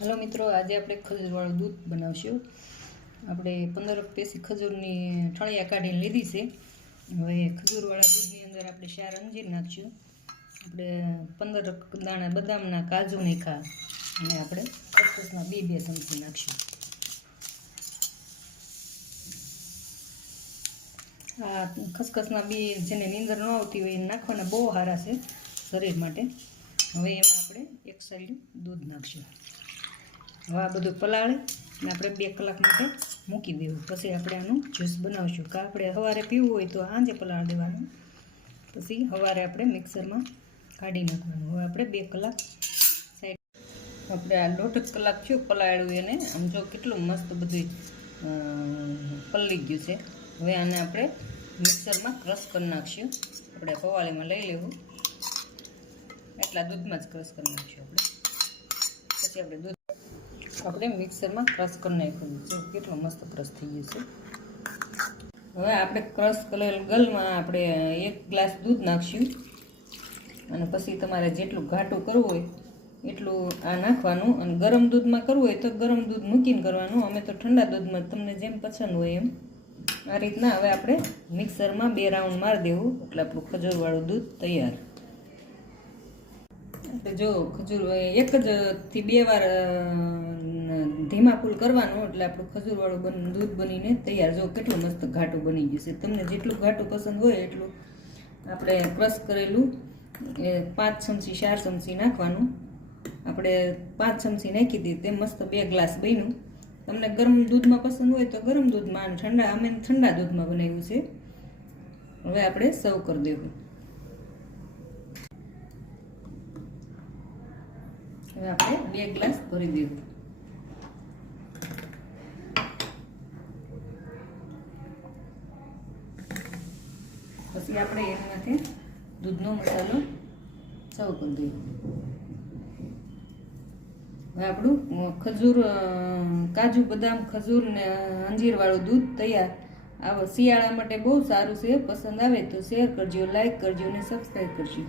Hello मित्रों, आज આપણે ખજૂરવાળું દૂધ બનાવશું। આપણે 15 પેસી ખજૂરની ઠળિયા કાઢીને લીધી છે। હવે ખજૂરવાળા દૂધની અંદર આપણે 4 અંજીર નાખશું। આપણે 15 દાણા બદામના કાજુ નાખ્યા અને આપણે ખસખસના બે ચમચી નાખશું। આ ખસખસના બે જેને નીંદર ન આવતી હોય એ નાખવાના બહુ સારા છે શરીર માટે। હવે એમાં આપણે 1 સાઈડ દૂધ નાખશું। હવે આ બધું પલાળી અને આપણે 2 કલાક માટે મૂકી દેવું। પછી આપણે આનું જ્યુસ બનાવશું। કે આપણે સવારે પીવું હોય તો સાંજે પલાળી દેવાનું, પછી સવારે આપણે મિક્સરમાં કાઢી નાખવાનું। હવે આપણે 2 કલાક સાઈડ આપણે આ 1.5 કલાક થયું પલાળ્યું એને। આમ જો કેટલું મસ્ત બધું પલળી ગયું છે। હવે આને આપણે મિક્સરમાં ક્રશ કરી નાખશું। આપણે પવાળીમાં લઈ લેવું, એટલા દૂધમાં જ ક્રશ કરી નાખશું આપણે। પછી આપણે દૂધ આપણે મિક્સરમાં ક્રશ કરી નાખ્યું છે। કેટલો મસ્ત ક્રશ થઈ ગયું છે। હવે આપણે ક્રશ કરેલ ગલમાં આપણે 1 ગ્લાસ દૂધ નાખશું અને પછી તમારે જેટલું ઘાટું કરવું હોય એટલું આ નાખવાનું। અને ગરમ દૂધમાં કરવું હોય તો ગરમ દૂધ મૂકીને કરવાનું। અમે તો ઠંડા દૂધમાં, તમને જેમ પસંદ હોય એમ આ રીતના। હવે આપણે મિક્સરમાં 2 રાઉન્ડ મારી દેવું એટલે આપણું ખજૂરવાળું દૂધ તૈયાર। જો ખજૂર 1 થી 2 વાર ધીમા ફૂલ કરવાનું એટલે આપણું ખજૂરવાળું દૂધ બનીને તૈયાર। જો કેટલું મસ્ત ઘાટું બની ગયું છે। તમને જેટલું ઘાટું પસંદ હોય એટલું આપણે ક્રશ કરેલું 5 ચમચી 4 ચમચી નાખવાનું। આપણે 5 ચમચી નાખી દીધી તે મસ્ત 2 ગ્લાસ બન્યું। તમને ગરમ દૂધમાં પસંદ હોય તો ગરમ દૂધમાં, ઠંડા અમે ઠંડા દૂધમાં બનાવ્યું છે। હવે આપણે સર્વ કરી દેવું। હવે આપણે 2 ગ્લાસ ભરી દેવું। પછી આપણે એમાંથી દૂધનો મસાલો સર્વ કરી દઈએ। હવે આપણું ખજૂર, કાજુ, બદામ, ખજૂર ને અંજીરવાળું દૂધ તૈયાર। આ શિયાળા માટે બહુ સારું છે। પસંદ આવે તો શેર કરજો, લાઈક કરજો અને સબસ્ક્રાઈબ કરજો।